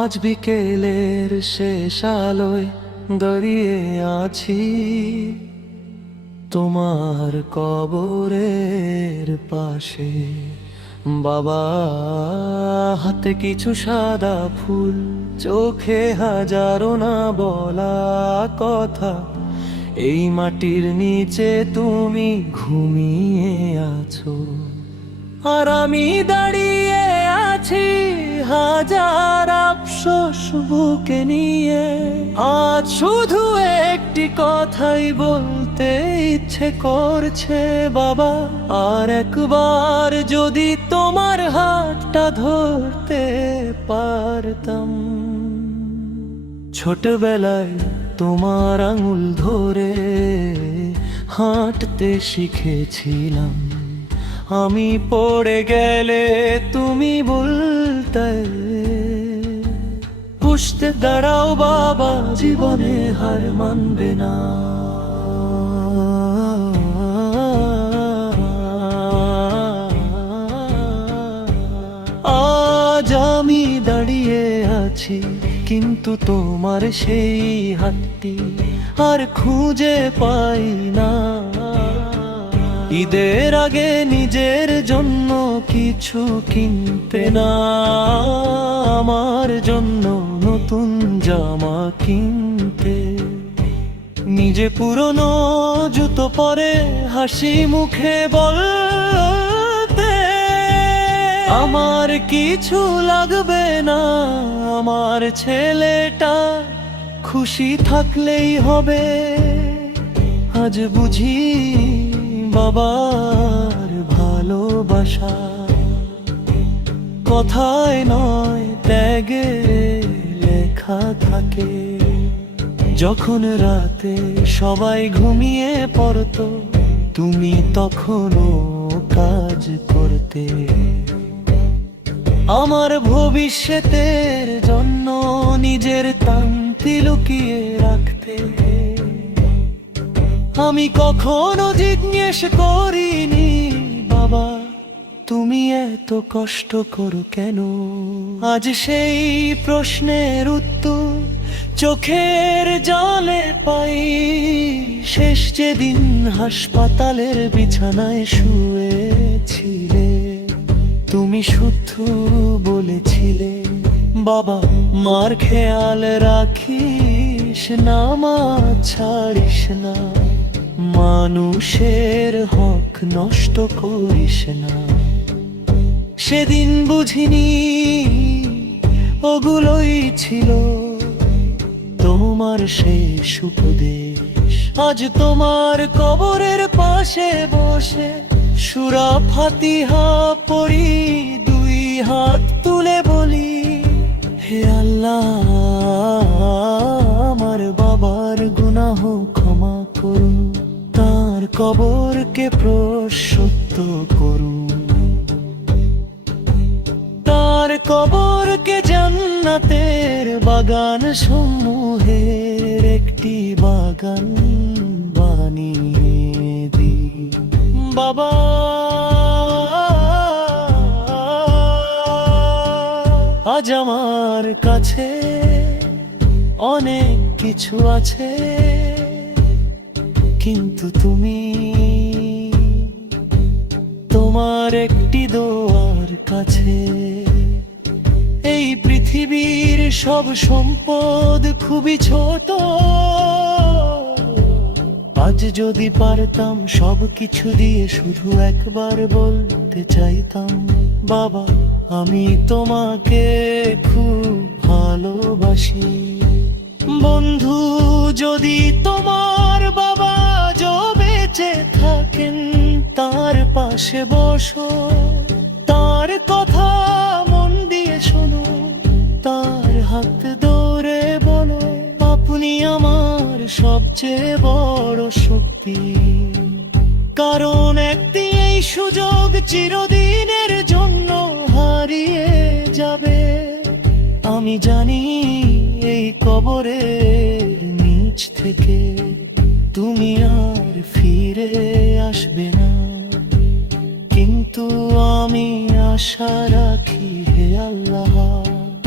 আজ বিকেলের শেষ আলোয় দাঁড়িয়ে আছি তোমার কবরের পাশে। বাবা, হাতে কিছু সাদা ফুল, চোখে হাজারো না বলা কথা। এই মাটির নিচে তুমি ঘুমিয়ে আছো, আর আমি দাঁড়িয়ে আছি হাজার আফসোস বুকে নিয়ে। আজ শুধু একটি কথাই বলতে ইচ্ছে করছে বাবা, আর একবার যদি তোমার হাতটা ধরতে পারতাম। ছোটবেলায় তোমার আঙুল ধরে হাঁটতে শিখেছিলাম, আমি পড়ে গেলে তুমি বলতে বুঝতে দাঁড়াও বাবা, জীবনে হার মানবে না। আজ আমি দাঁড়িয়ে আছি, কিন্তু তোমার সেই হাতটি আর খুঁজে পাই না। ঈদের আগে নিজের জন্য কিছু কিনতে না, আমার জন্য নতুন জামা কিনতে। নিজে পুরনো জুতো পরে হাসি মুখে বলতে আমার কিছু লাগবে না, আমার ছেলেটা খুশি থাকলেই হবে। আজ বুঝি বাবার ভালোবাসা কথায় নয়, ত্যাগে লেখা থাকে। যখন রাতে সবাই ঘুমিয়ে পড়তো, তুমি তখনও কাজ করতে। আমার ভবিষ্যতের জন্য নিজের তান্তি লুকিয়ে রাখতে। আমি কখনো জিজ্ঞেস করিনি বাবা, তুমি এত কষ্ট করো কেন? আজ সেই প্রশ্নের উত্তর চোখের জলে পাই। শেষ যেদিন হাসপাতালের বিছানায় শুয়েছিলে, তুমি শুধু বলেছিলে বাবা, মার খেয়াল রাখিস না, মা ছাড়িস না, মানুষের হক নষ্ট করিস না। সেদিন বুঝিনি ওগুলোই ছিল তোমার শেষ উপদেশ। আজ তোমার কবরের পাশে বসে সূরা ফাতিহা পড়ি, দুই হাত তুলে বলি, হে আল্লাহ, আমার বাবার গুনাহ ক্ষমা করুন, তার কবরকে প্রশস্ত করুন, তার কবরকে জান্নাতের বাগান সমূহের একটি বাগান বানিয়ে দিন বাবা। আজ আমার কাছে অনেক কিছু আছে, কিন্তু তুমি তোমার একটি দোয়ার কাছে। এই পৃথিবীর সব সম্পদ খুবই ছোট, আজ যদি পারতাম সব কিছু দিয়ে শুধু একবার বলতে চাইতাম, বাবা, আমি তোমাকে খুব ভালোবাসি। বন্ধু, যদি তোমার বাবা বেঁচে থাকেন, তার পাশে বসো, তার কথা মন দিয়ে শোনো, তার হাত ধরে বলো, আপনি আমার সবচেয়ে বড় শক্তি। কারণ একটি এই সুযোগ চিরদিনের জন্য হারিয়ে যাবে। আমি জানি এই কবরের নিচ থেকে তুমি আর ফিরে আসবে না, কিন্তু আমি আশা রাখি হে আল্লাহ,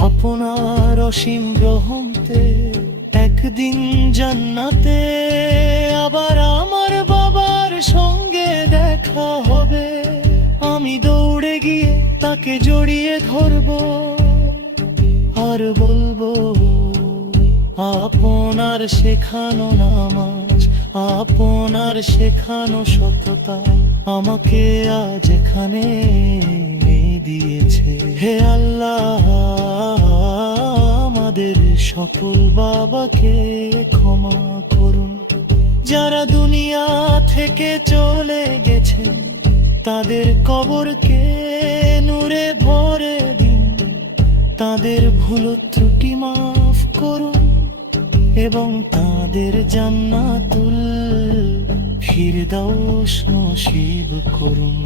আপনার অসীম রহমতে একদিন জান্নাতে আবার আমার বাবার সঙ্গে দেখা হবে। আমি দৌড়ে গিয়ে তাকে জড়িয়ে ধরবো আর বলবো, আপনার শেখানো নামাজ, আপনার শেখানো সততা আমাকে আজ এখানে এনে দিয়েছে। হে আল্লাহ, আমাদের সকল বাবাকে ক্ষমা করুন। যারা দুনিয়া থেকে চলে গেছেন, তাদের কবরকে নূরে ভরে দিন, তাদের ভুল ত্রুটি মাফ করুন এবং তাদের জান্নাতুল ফিরদাউস নসিব করুন।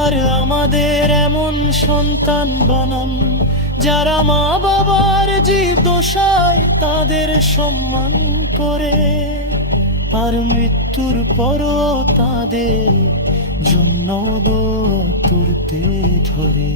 আর আমাদের এমন সন্তান বানান যারা মা বাবার জীবদ্দশায় তাদের সম্মান করে, আর মৃত্যুর পরও তাদের জন্য দোয়া করতে ধরে।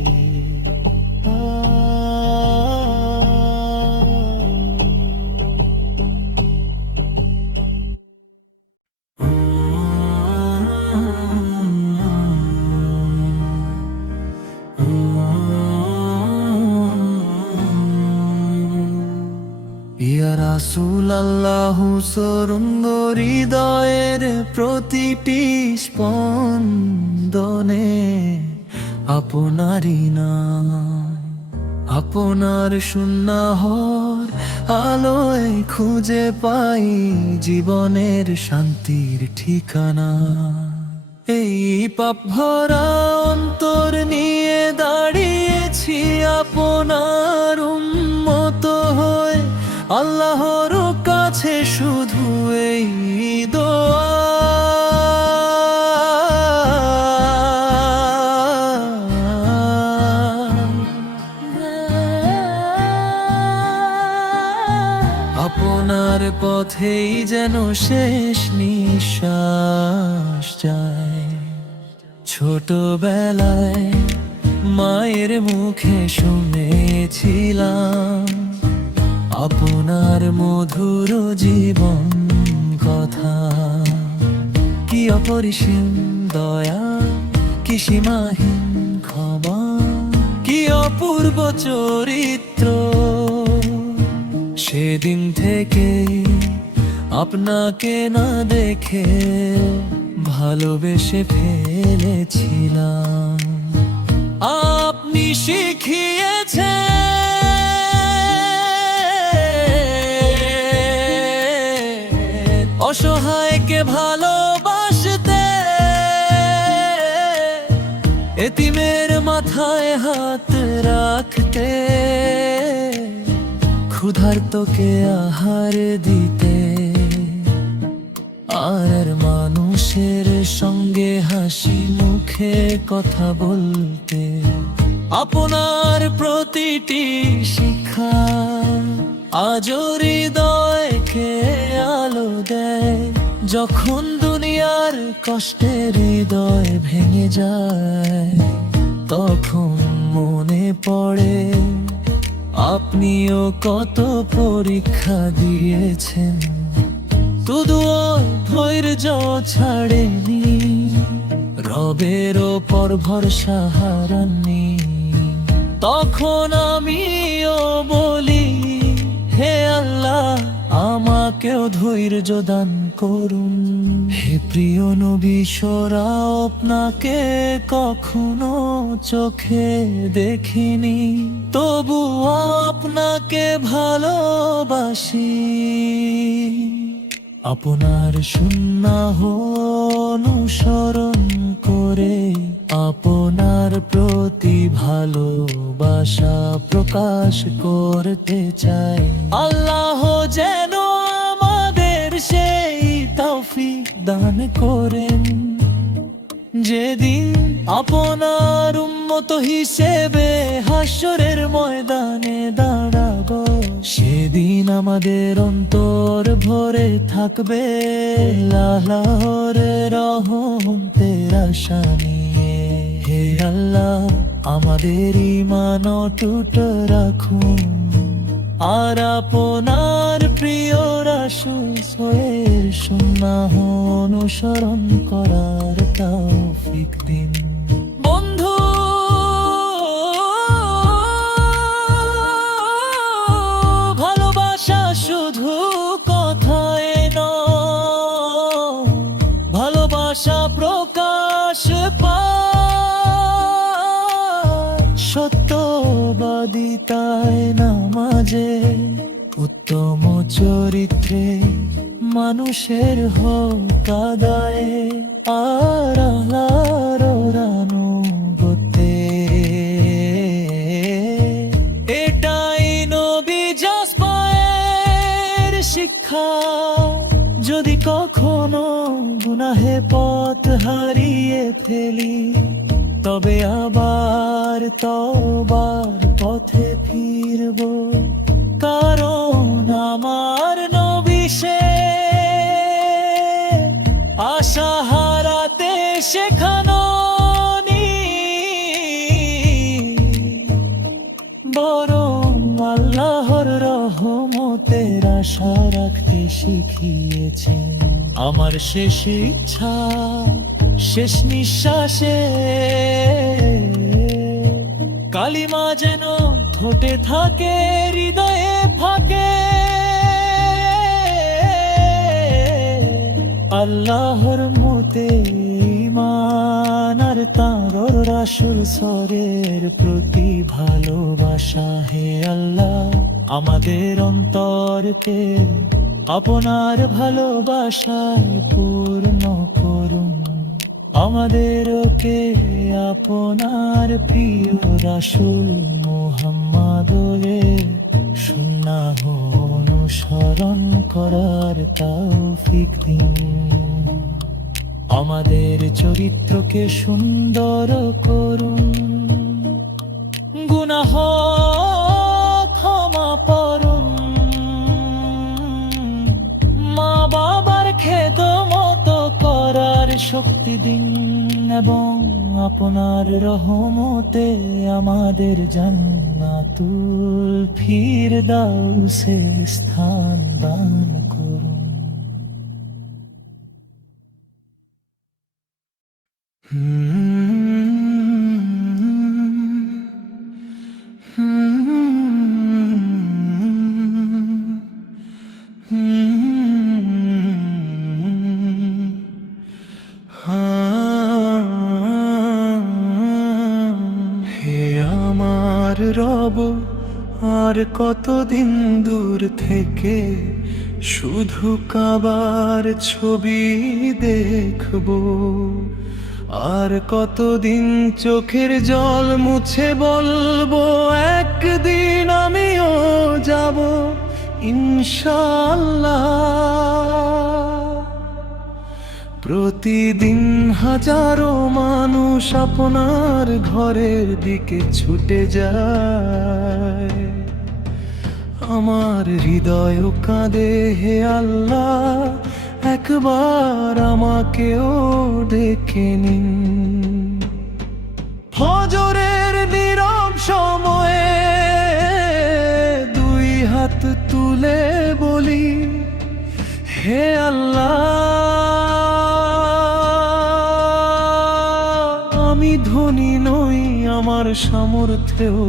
ইয়া রাসূলুল্লাহ, সুরঙ্গ হৃদয়ের প্রতিটি স্পন্দনে আপনারই নাম, আপনার সুন্নাহর আলোয় খুঁজে পাই জীবনের শান্তির ঠিকানা। এই পাপ ভরা অন্তর নিয়ে দাঁড়িয়েছি আপনার উম্মত হয়ে, আল্লাহর কাছে শুধু এই দোয়া, আপনার পথেই যেন শেষ নিঃশ্বাস যায়। ছোটবেলায় মায়ের মুখে শুনেছিলাম আপনার মধুর জীবন কথা, কি অপরিসীম দয়া, কি সীমাহীন ক্ষমা, কি অপূর্ব চরিত্র। সেদিন থেকে আপনাকে না দেখে ভালোবেসে ফেলেছিলাম। আপনি শিখিয়েছেন অসহায়কে ভালোবাসতে, এতিমের মাথায় হাত রাখতে, ক্ষুধার্তকে আহার দিতে, আর মানুষের সঙ্গে হাসি মুখে কথা বলতে। আপনার প্রতিটি শিক্ষা আজও হৃদয়কে আলো দেয়। যখন দুনিয়ার কষ্টে হৃদয় ভেঙে যায়, তখন মনে পড়ে আপনিও কত পরীক্ষা দিয়েছেন, তবুও ধৈর্য ছাড়েনি, রবের ওপর ভরসা হারাননি। তখন আমিও বলি, হে আল্লাহ, আমাকেও ধৈর্য দান করুন। হে প্রিয় নবী, আপনাকে কখনো চোখে দেখিনি, তবু আপনাকে ভালোবাসি। আপনার সুন্নাহ অনুসরণ করে আপনার প্রতি ভালোবাসা প্রকাশ করতে চাই। আল্লাহ যেন আমাদের সেই তৌফিক দান করেন, যেদিন আপনার উম্মত হিসেবে হাসরের ময়দানে দাঁড়াবো, সেদিন আমাদের অন্তর ভরে থাকবে আল্লাহর রহমতের আশা নিয়ে। হে আল্লাহ, আমাদের ঈমান অটুট রাখুন, আর আপনার প্রিয় রাসূল সোহের সুন্নাহ অনুসরণ করার তৌফিক দিন। বন্ধু, ভালোবাসা শুধু কথায় নয়, ভালোবাসা প্রকাশ পায় সত্যবাদিতায়, নামাজে, উত্তম চরিত্রে, মানুষের হক আদায়ে, আর আল্লাহর আনুগত্যে। এটাই নবী জাসপায়ের শিক্ষা। যদি কখনো গুনাহে পথ হারিয়ে ফেলি, তবে আবার তওবার পথে ফিরব, কারণ আমার নবী সে আশা হারাতে শেখানো নি, বরং আল্লাহর রহমতের আশা রাখতে শিখিয়েছেন। আমার শেষ ইচ্ছা, শেষ নিঃশ্বাসে কালিমা যেন ঠোঁটে থাকে, হৃদয়ে ফাঁকে। আল্লাহর মতে ঈমান আর তাঁর রাসূল সরের প্রতি ভালোবাসা। হে আল্লাহ, আমাদের অন্তরকে আপনার ভালোবাসায় পূর্ণ করুন, আমাদেরকে আপনার প্রিয় রাসূল মুহাম্মদের সুন্নাহ অনুসরণ করার তৌফিক দিন। আমাদের চরিত্রকে সুন্দর করুন, গুনাহ ক্ষমা করুন, মা বাবার খেদমত করার শক্তি দিন, এবং আপনার রহমতে আমাদের জান্নাতুল ফিরদাউসে স্থান দান করুন। রব, আর কতদিন দূর থেকে শুধু কাবার ছবি দেখব, আর কতদিন চোখের জল মুছে বলবো একদিন আমিও যাব ইনশাআল্লাহ। প্রতিদিন হাজারো মানুষ আপনার ঘরের দিকে ছুটে যায়, আমার হৃদয় কাঁদে হে আল্লাহ, একবার আমাকেও ডেকে নিন। ফজরের নীরব সময়ে দুই হাত তুলে বলি, হে আল্লাহ, আমি ধনী নই, আমার সামর্থ্যও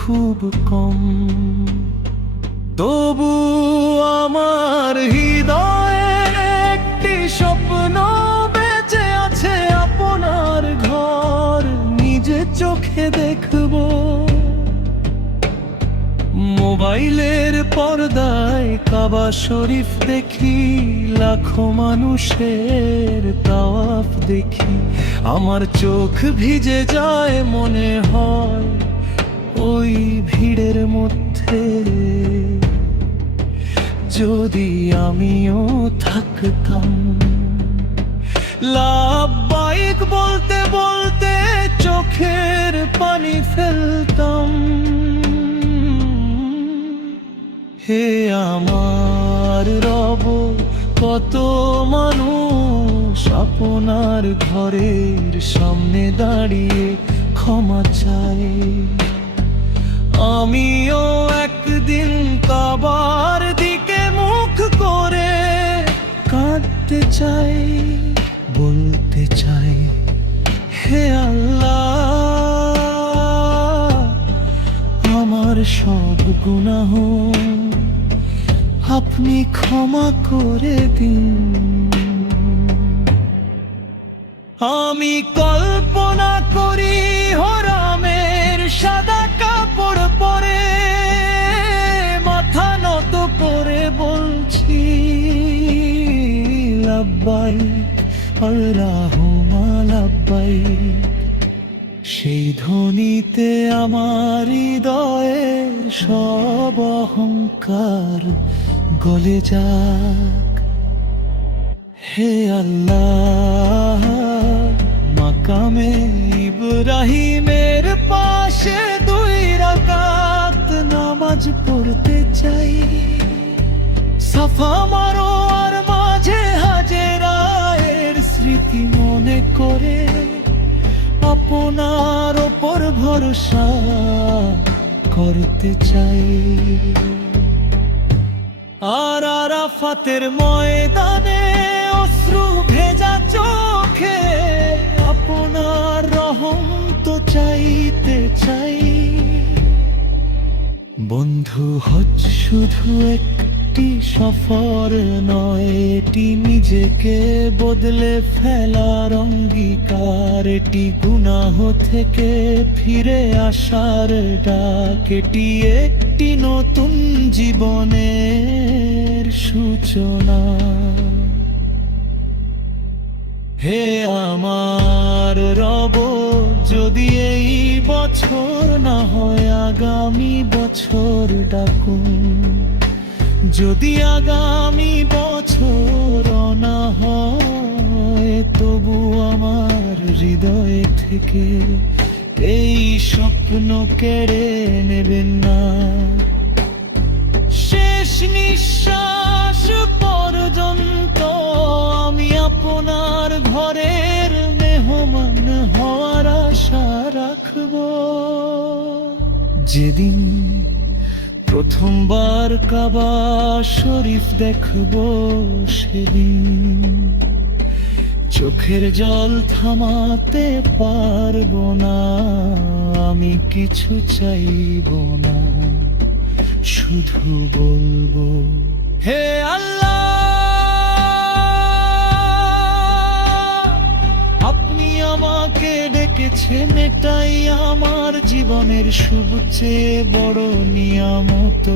খুব কম, তবু আমার হৃদয়ে স্বপ্ন বেঁচে আছে আপনার ঘর নিজে চোখে দেখবো। মোবাইলের পর্দায় কাবা শরীফ দেখি, লাখো মানুষের তাওয়াফ দেখি, আমার চোখ ভিজে যায় মনে হয় ওই ভিড়ের মধ্যে যদি আমিও থাকতাম। লাব্বাইক বলতে বলতে চোখের পানি ফেলতাম। হে আমার রব, কত মানুষ আপনার ঘরের সামনে দাঁড়িয়ে ক্ষমা চায়। আমিও একদিন কাবার দিকে মুখ করে কাঁদতে চাই, বলতে চাই, হে আল্লাহ, আমার সব গুনাহ আপনি ক্ষমা করে দিন। আমি কল্পনা করি হরামের সাদা কাপড় পরে মাথা নত করে বলছি লাব্বাইক আল্লাহুম্মা লাব্বাইক। সেই ধ্বনিতে আমার হৃদয়ের সব অহংকার গলে যাক। হে আল্লাহ, মাকামে ইব্রাহিমের পাশে 2 রাকাত নামাজ পড়তে চাই। সাফা মারোয়ার মাঝে হাজেরায়ের স্মৃতি মনে করে আপনার ওপর ভরসা করতে চাই। আর আরাফাতের ময়দানে অশ্রু ভেজা চোখে আপনার রহম তো চাইতে চাই। বন্ধু, হজ শুধু একটি সফর নয়, এটি নিজেকে বদলে ফেলার অঙ্গীকার। এটি গুনাহ থেকে ফিরে আসার ডাক, এটি একটি নতুন জীবনের সূচনা। হে আমার রব, যদি এই বছর না হয় আগামী বছর ডাকুন। যদি আগামী বছর না হয় তবু আমার হৃদয় থেকে এই স্বপ্ন কেড়ে নেবেন না। শেষ নিঃশ্বাস পর্যন্ত আমি আপনার ঘরের মেহমান হওয়ার আশা রাখবো। যেদিন প্রথমবার কাবা শরীফ দেখবো, সেদিন চোখের জল থামাতে পারবো না। আমি কিছু চাইবো না, শুধু বলবো, হে আল্লাহ, আপনি আমাকে ডেকেছেন, এটাই আমার জীবনের সবচেয়ে বড় নিয়ামত।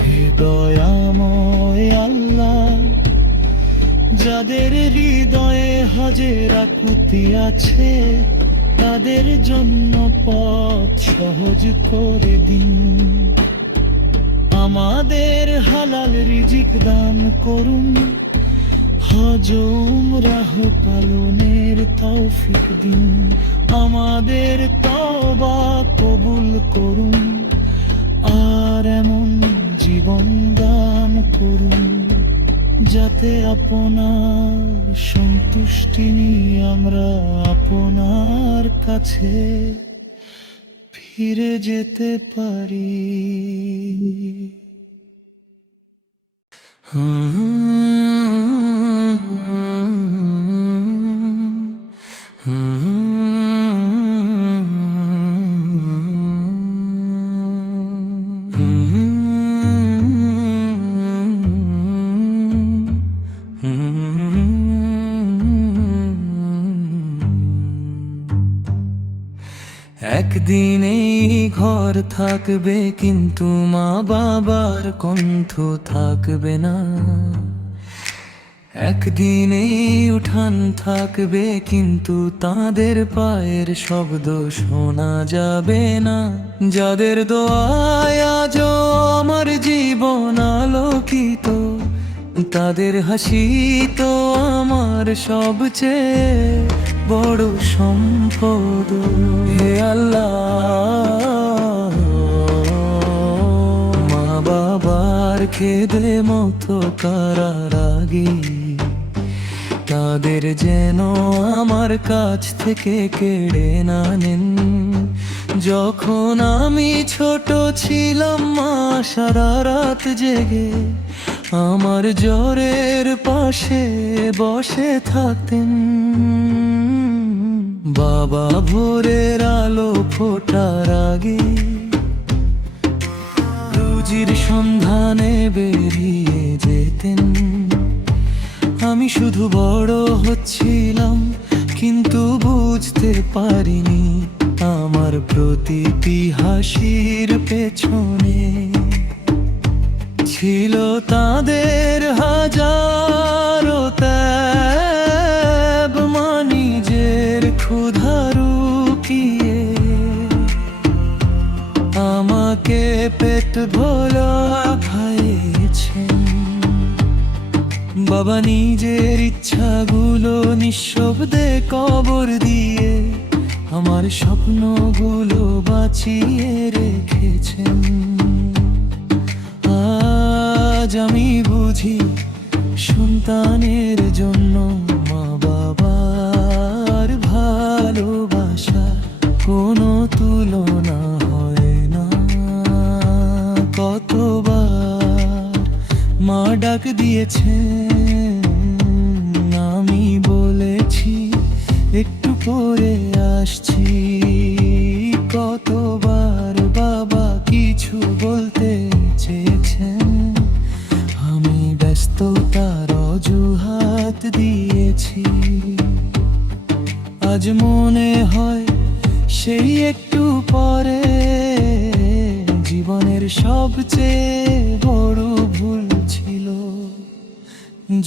হে দয়াময় আল্লাহ, যাদের হৃদয়ে হজের আকুতি আছে তাদের জন্য পথ সহজ করে দিন। আমাদের হালাল রিজিক দান করুন, হজ উমরাহ পালনের তৌফিক দিন। আমাদের তওবা কবুল করুন, আর এমন জীবন দান করুন যাতে আপনার সন্তুষ্টি নিয়ে আমরা আপনার কাছে ফিরে যেতে পারি। একদিন এই ঘর থাকবে, কিন্তু মা বাবার কণ্ঠ থাকবে না। একদিন এই উঠান থাকবে, কিন্তু তাদের পায়ের শব্দ শোনা যাবে না। যাদের দোয়ায় আজও আমার জীবন আলোকিত, তাদের হাসি তো আমার সবচেয়ে বড় সম্পদ। হে আল্লাহ, মা বাবার খেদে মতো করার আগে তাদের যেন আমার কাছ থেকে কেড়ে না নেন। যখন আমি ছোট ছিলাম, মা সারা রাত জেগে আমার জ্বরের পাশে বসে থাকতেন। বাবা ভোরের আলো ফোটার আগে রুজির সন্ধানে বেরিয়ে যেতেন। আমি শুধু বড় হচ্ছিলাম, কিন্তু বুঝতে পারিনি আমার প্রতিটি হাসির পেছনে ছিল তাদের হাজারো ত্যাগ। মা নিজের ক্ষুধা রুকিয়ে আমাকে পেট ভরা খাইয়েছেন। বাবা নিজের ইচ্ছাগুলো নিঃশব্দে কবর দিয়ে আমার স্বপ্নগুলো বাঁচিয়ে রেখেছেন। আজ আমি বুঝি সন্তানের জন্য মা বাবার ভালোবাসা কোনো তুলনা হয় না। কতবার মা ডাক দিয়েছেন, আমি বলেছি একটু পরে আসছি। কতবার বাবা কিছু বলতে চেয়েছেন, আমি ব্যস্ততার অজুহাত দিয়েছি। আজ মনে হয় সেই একটু পরে জীবনের সবচেয়ে বড় ভুল ছিল।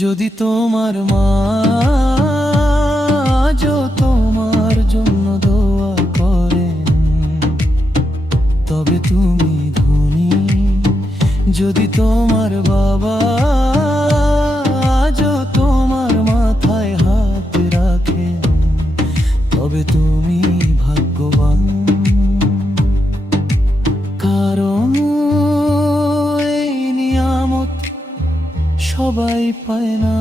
যদি তোমার মা আজও তোমার জন্য দোয়া করেন, তবে তুমি ধনী। যদি তোমার বাবা আজও তোমার মাথায় হাত রাখেন, তবে তুমি ভাগ্যবান। কারণ এই নিয়ামত সবাই পায় না।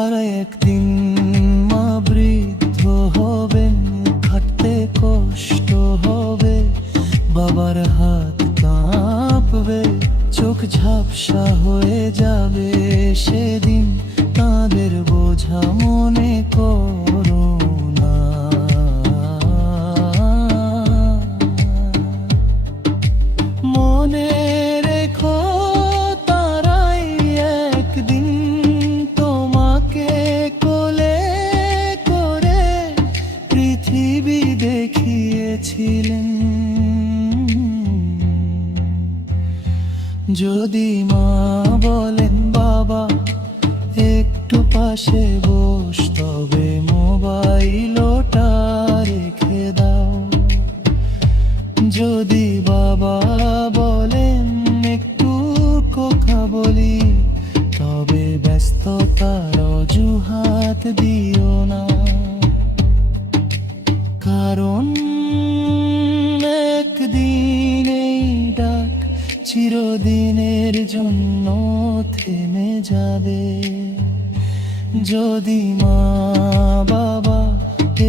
আর একদিন মা বৃদ্ধ হবেন, খাটতে কষ্ট হবে, বাবার হাত কাঁপবে, চোখ ঝাপসা হয়ে যাবে। সেদিন তাদের বোঝা মনে করো না। মনে রেখো তারাই একদিন তোমাকে কোলে করে পৃথিবী দেখিয়েছিলেন। যদি মা বলেন বাবা একটু পাশে বস, তবে মোবাইলটা রেখে দাও। যদি বাবা বলেন একটু কথা বলি, তবে ব্যস্ততার অজুহাত দিও না। কারণ একদিন এই ডাক চিরদিনের জন্য থেমে যাবে। যদি মা বাবা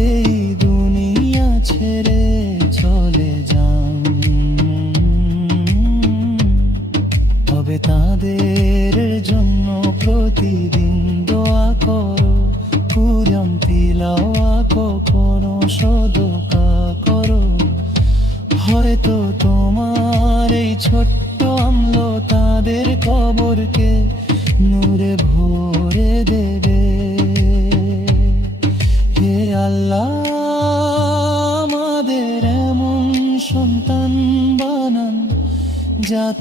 এই দুনিয়া ছেড়ে চলে যান, তবে তাদের জন্য প্রতিদিন দোয়া করো, কুরআন তিলাওয়াত করো, সদকা করো। হয়তো তোমার এই ছোট্ট আমল তাদের কবরকে নূরে ভরে দেবে।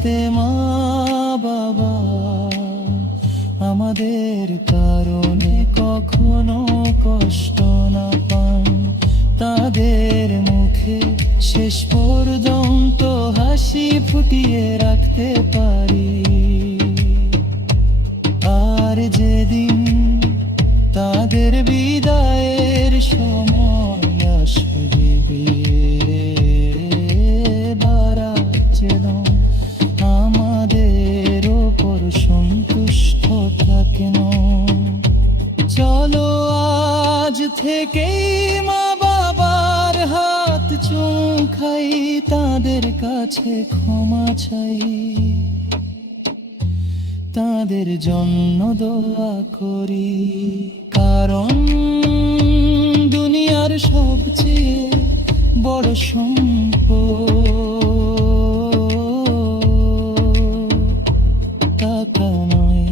যাতে মা বাবা আমাদের কারণে কখনো কষ্ট না পান, তাদের মুখে শেষ পর্যন্ত হাসি ফুটিয়ে রাখতে পারি। আর যেদিন তাদের বিদায়ের সময় আসবে, বাড়াচ্ছেন আমাদের ওপর সন্তুষ্ট থাকেন। চলো আজ থেকেই মা বাবার হাত চুম খাই, তাদের কাছে ক্ষমা চাই, তাদের জন্য দোয়া করি। কারণ দুনিয়ার সবচেয়ে বড় সম্পদ টাকা নয়,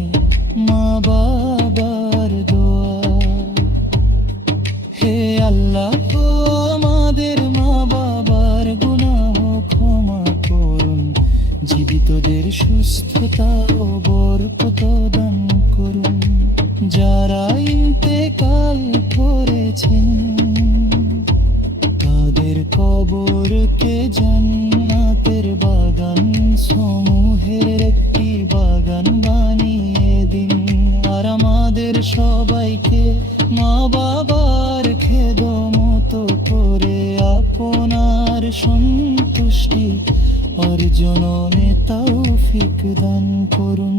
মা বাবার দোয়া। হে আল্লাহ, আমাদের মা বাবার গুনাহ ক্ষমা করুন, জীবিতদের সুস্থতা ও বরকত দান করুন। যারা ইন্তেকাল করেছেন তাদের কবরকে জান্নাতের বাগান সমূহের একটি বাগান বানিয়ে দিন। আর আমাদের সবাইকে মা বাবার খেদমত করে আপনার সন্তুষ্টি অর্জনে তৌফিক দান করুন।